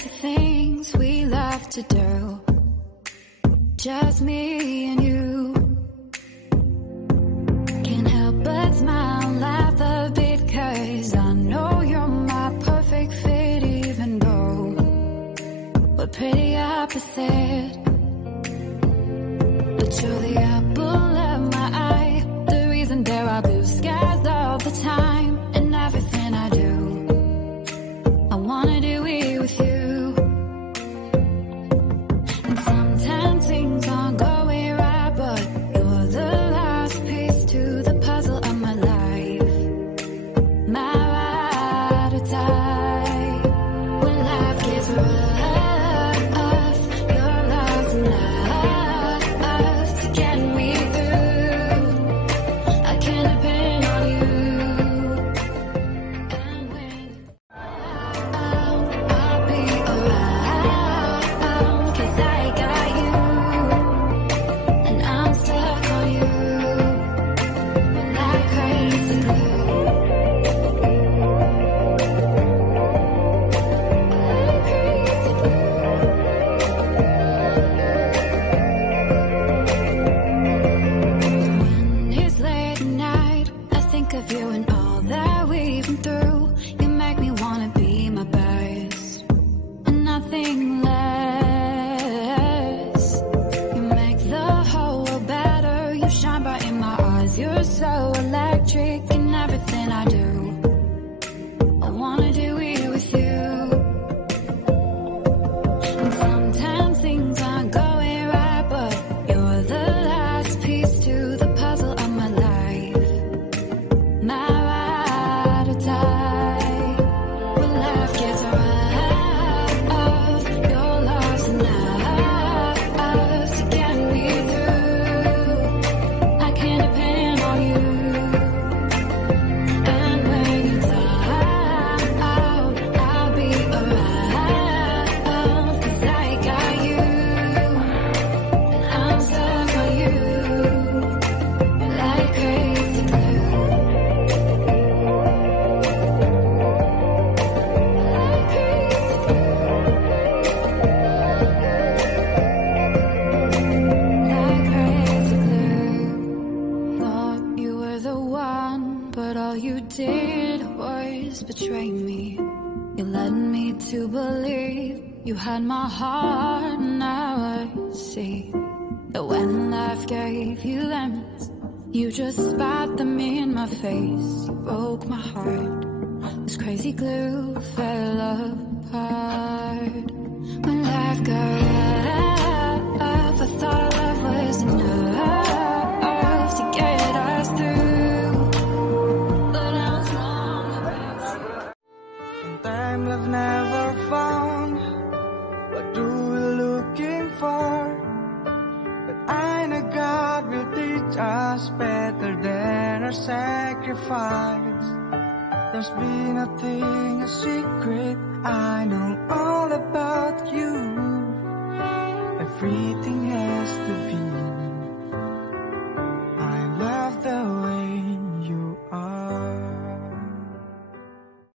crazy things we love to do, just me and you. Can't help but smile, laugh a bit, 'cause I know you're my perfect fit, even though we're pretty opposite. But you're the apple of my eye, the reason there are blue skies all the time. And everything I do, I wanna do it with you. And sometimes things aren't going right, but you're the last piece to the puzzle of my life, my ride or die. When life gets rough, your love's enough to get me through. I can depend on you. And when I'll be around, 'cause I got you, and I'm stuck on you like crazy glue. When it's late at night, I think of you and all that we've been through. You make me wanna be my best and nothing less. You make the whole world better. You shine bright in my eyes. You're so electric in everything I do. I wanna do it with you. And sometimes things aren't going right, but you're the last piece to the puzzle of my life, my ride or die. When life gets rough, your love's enough to get me through. I can depend on you. And when you're down, I'll be around, 'cause I got you, and I'm stuck on you like crazy glue. Like crazy glue. Like crazy glue. Thought you were the one, but all you did was betray me. You led me to believe you had my heart. Now I see that when life gave you lemons, you just spat them in my face. You broke my heart. This crazy glue fell apart. When life got rough, I thought love was enough to get us through, but I was wrong. Time love never found. What do we looking for? But I know God will teach us better than our sacrifice. There's been nothing a secret. I know